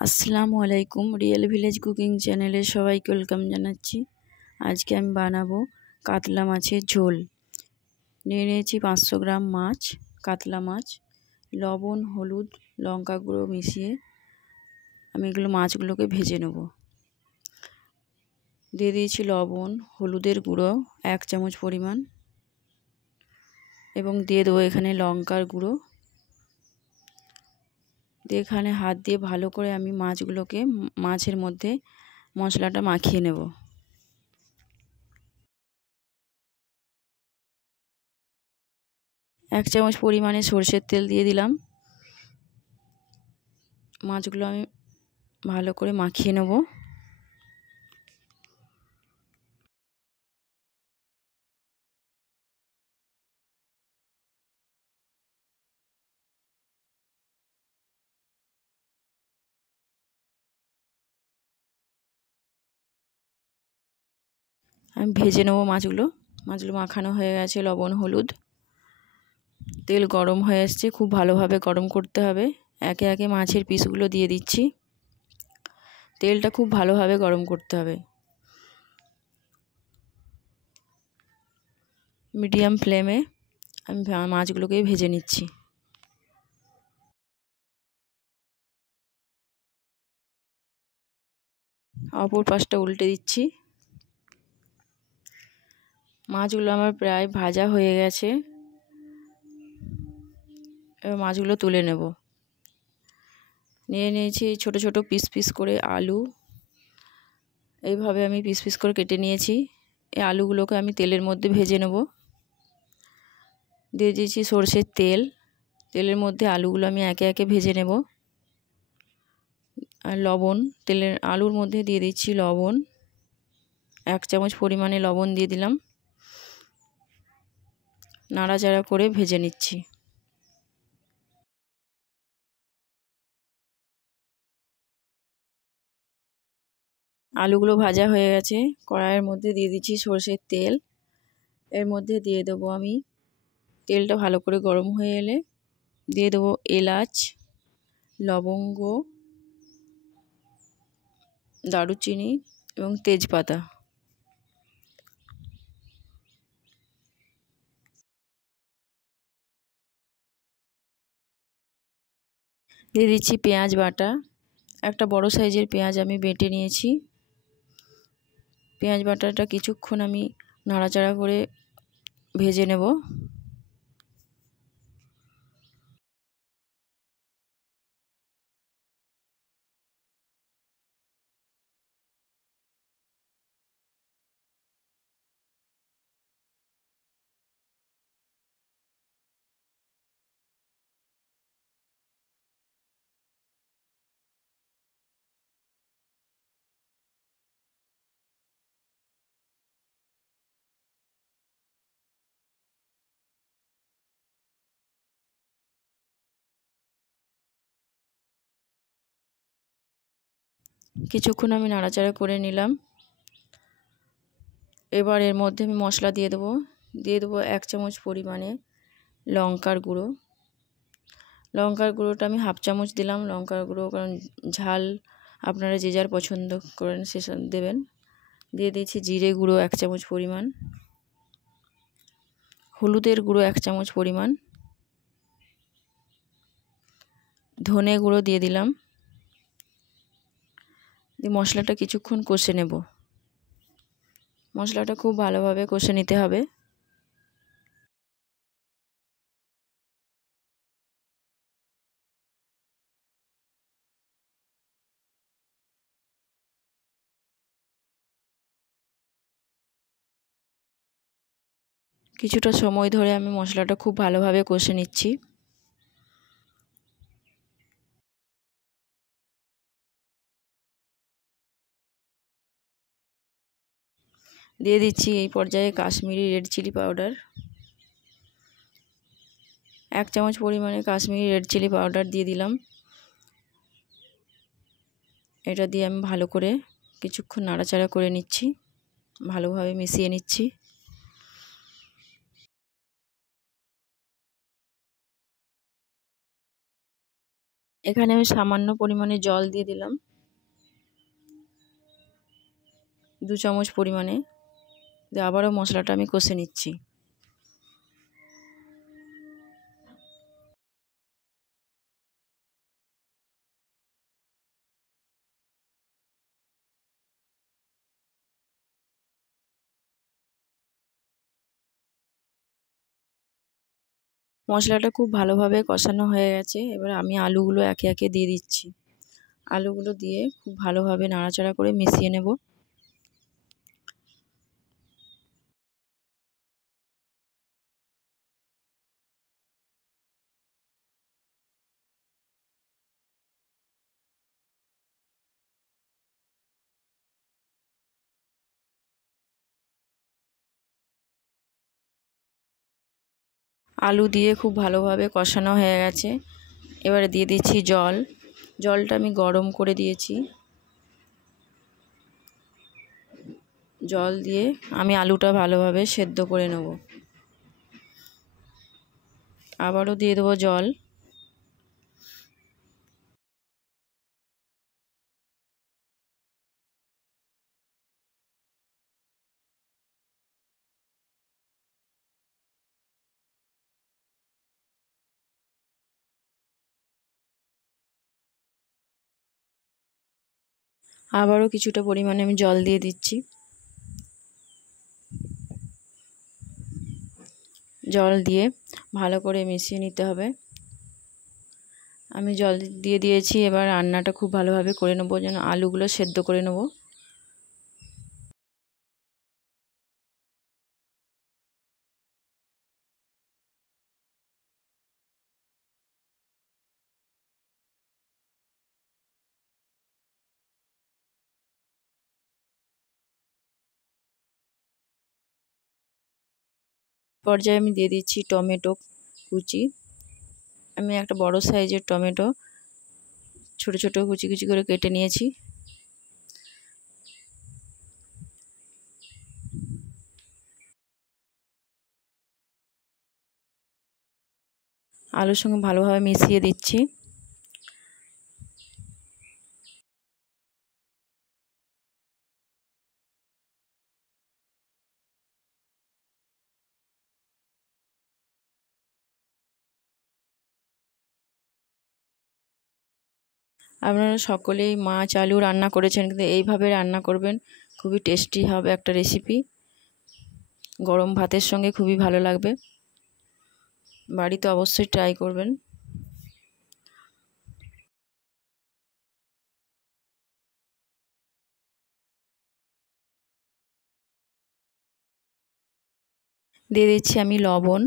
আসসালামু আলাইকুম। Real village cooking চ্যানেলে সবাইকে ওয়েলকাম জানাচ্ছি। আজকে আমি বানাবো কাতলা মাছের ঝোল। নিয়ে নিয়েছি 500 গ্রাম মাছ, কাতলা মাছ। লবণ, হলুদ, লঙ্কা গুঁড়ো মিশিয়ে আমি এগুলো মাছগুলোকে ভেজে নেব। দিয়ে দিয়েছি লবণ, হলুদের গুঁড়ো 1 চামচ পরিমাণ, এবং দিয়ে দেবো এখানে লঙ্কার গুঁড়ো। দিয়ে এখানে হাত দিয়ে ভালো করে আমি মাছগুলোকে মাছের মধ্যে মশলাটা মাখিয়ে নেব। এক চামচ পরিমাণে সরষের তেল দিয়ে দিলাম। মাছগুলো আমি ভালো করে মাখিয়ে নেব। আমি ভেজে নেব মাছগুলো মাখানো হয়ে গেছে। লবণ, হলুদ, তেল গরম হয়ে আসছে, খুব ভালোভাবে গরম করতে হবে। একে একে মাছের পিসগুলো দিয়ে দিচ্ছি। তেলটা খুব ভালোভাবে গরম করতে হবে। মিডিয়াম ফ্লেমে আমি মাছগুলোকে ভেজে নিচ্ছি। অপর পাশটা উল্টে দিচ্ছি। মাছগুলো আমার প্রায় ভাজা হয়ে গেছে। এবার মাছগুলো তুলে নেব। নিয়ে নিয়েছি ছোট ছোট পিস পিস করে আলু। এইভাবে আমি পিস পিস করে কেটে নিয়েছি। এই আলুগুলোকে আমি তেলের মধ্যে ভেজে নেব। দিয়ে দিয়েছি সরষের তেল। তেলের মধ্যে আলুগুলো আমি একে একে ভেজে নেব। আর লবণ, আলুর মধ্যে দিয়ে দিচ্ছি লবণ। 1 চামচ পরিমাণে লবণ দিয়ে দিলাম। নাড়াচাড়া করে ভেজে নিচ্ছি। আলুগুলো ভাজা হয়ে গেছে। কড়াইয়ের মধ্যে দিয়ে দিচ্ছি সরষের তেল। এর মধ্যে দিয়ে দেবো আমি, তেলটা ভালো করে গরম হয়ে এলে দিয়ে দেবো এলাচ, লবঙ্গ, দারুচিনি এবং তেজপাতা। দিয়ে দিচ্ছি পেঁয়াজ বাটা। একটা বড় সাইজের পেঁয়াজ আমি বেটে নিয়েছি। পেঁয়াজ বাটাটা কিছুক্ষণ আমি নাড়াচাড়া করে ভেজে নেব। কিছুক্ষণ আমি নাড়াচাড়া করে নিলাম। এবার এর মধ্যে আমি মশলা দিয়ে দেবো। 1 চামচ পরিমাণে লঙ্কার গুঁড়ো। লঙ্কার গুঁড়োটা আমি 1/2 চামচ দিলাম। লঙ্কার গুঁড়ো কারণ ঝাল আপনারা যে যার পছন্দ করেন সেসব দেবেন। দিয়ে দিয়েছি জিরে গুঁড়ো 1 চামচ পরিমাণ, হলুদের গুঁড়ো 1 চামচ পরিমাণ, ধনে গুঁড়ো দিয়ে দিলাম। দিয়ে মশলাটা কিছুক্ষণ কষে নেব। মশলাটা খুব ভালোভাবে কষে নিতে হবে। কিছুটা সময় ধরে আমি মশলাটা খুব ভালোভাবে কষে নিচ্ছি। দিয়ে দিচ্ছি এই পর্যায়ে কাশ্মীরি রেড চিলি পাউডার। 1 চামচ পরিমাণে কাশ্মীরি রেড চিলি পাউডার দিয়ে দিলাম। এটা দিয়ে আমি ভালো করে কিছুক্ষণ নাড়াচাড়া করে নিচ্ছি, ভালোভাবে মিশিয়ে নিচ্ছি। এখানে আমি সামান্য পরিমাণে জল দিয়ে দিলাম, 2 চামচ পরিমাণে। দিয়ে আবারও মশলাটা আমি কষে নিচ্ছি। মশলাটা খুব ভালোভাবে কষানো হয়ে গেছে। এবার আমি আলুগুলো একে একে দিয়ে দিচ্ছি। আলুগুলো দিয়ে খুব ভালোভাবে নাড়াচাড়া করে মিশিয়ে নেব। আলু দিয়ে খুব ভালোভাবে কষানো হয়ে গেছে। এবারে দিয়ে দিচ্ছি জল। জলটা আমি গরম করে দিয়েছি। জল দিয়ে আমি আলুটা ভালোভাবে সেদ্ধ করে নেব। আবারও দিয়ে দেবো জল। আবারও কিছুটা পরিমাণে আমি জল দিয়ে দিচ্ছি। জল দিয়ে ভালো করে মিশিয়ে নিতে হবে। আমি জল দিয়ে দিয়েছি। এবার রান্নাটা খুব ভালোভাবে করে নেব, যেন আলুগুলো সেদ্ধ করে নেব। পর্যায়ে আমি দিয়ে দিচ্ছি টমেটো কুচি। আমি একটা বড় সাইজের টমেটো ছোট ছোট কুচি কুচি করে কেটে নিয়েছি। আলুর সঙ্গে ভালোভাবে মিশিয়ে দিচ্ছি। আপনারা সকলেই মাছ আলু রান্না করেছেন, কিন্তু এইভাবে রান্না করবেন, খুবই টেস্টি হবে একটা রেসিপি। গরম ভাতের সঙ্গে খুবই ভালো লাগবে। বাড়িতে অবশ্যই ট্রাই করবেন। দিয়ে দিচ্ছি আমি লবণ।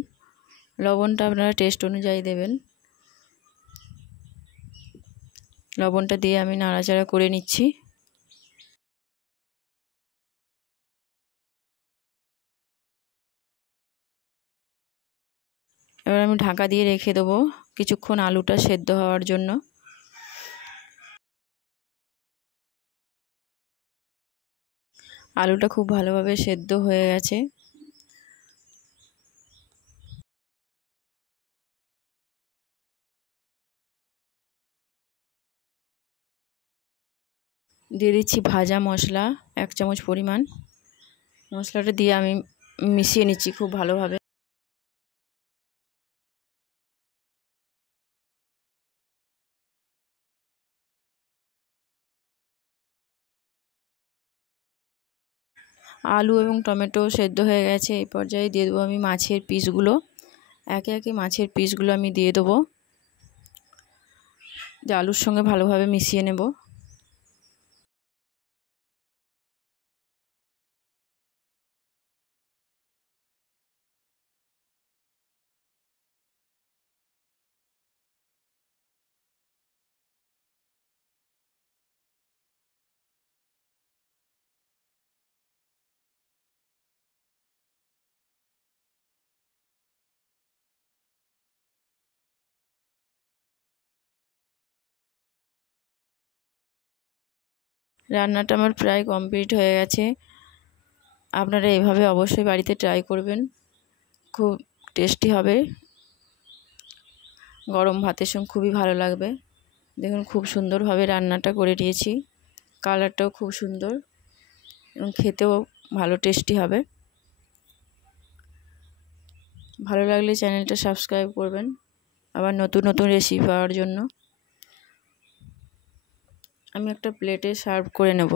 লবণটা আপনারা টেস্ট অনুযায়ী দেবেন। লবণটা দিয়ে আমি নাড়াচাড়া করে নিচ্ছি। এবার আমি ঢাকা দিয়ে রেখে দেবো কিছুক্ষণ আলুটা সেদ্ধ হওয়ার জন্য। আলুটা খুব ভালোভাবে সেদ্ধ হয়ে গেছে। দিয়ে দিচ্ছি ভাজা মশলা 1 চামচ পরিমাণ। মশলাটা দিয়ে আমি মিশিয়ে নিচ্ছি খুব ভালোভাবে। আলু এবং টমেটো সেদ্ধ হয়ে গেছে। এই পর্যায়ে দিয়ে দেবো আমি মাছের পিসগুলো। একে একে মাছের পিসগুলো আমি দিয়ে দেবো, যে আলুর সঙ্গে ভালোভাবে মিশিয়ে নেব। রান্নাটা আমার প্রায় কমপ্লিট হয়ে গেছে। আপনারা এভাবে অবশ্যই বাড়িতে ট্রাই করবেন, খুব টেস্টি হবে। গরম ভাতের সঙ্গে খুবই ভালো লাগবে। দেখুন খুব সুন্দরভাবে রান্নাটা করে নিয়েছি, কালারটাও খুব সুন্দর এবং খেতেও ভালো টেস্টি হবে। ভালো লাগলে চ্যানেলটা সাবস্ক্রাইব করবেন আবার নতুন নতুন রেসিপি পাওয়ার জন্য। আমি একটা প্লেটে সার্ভ করে নেব।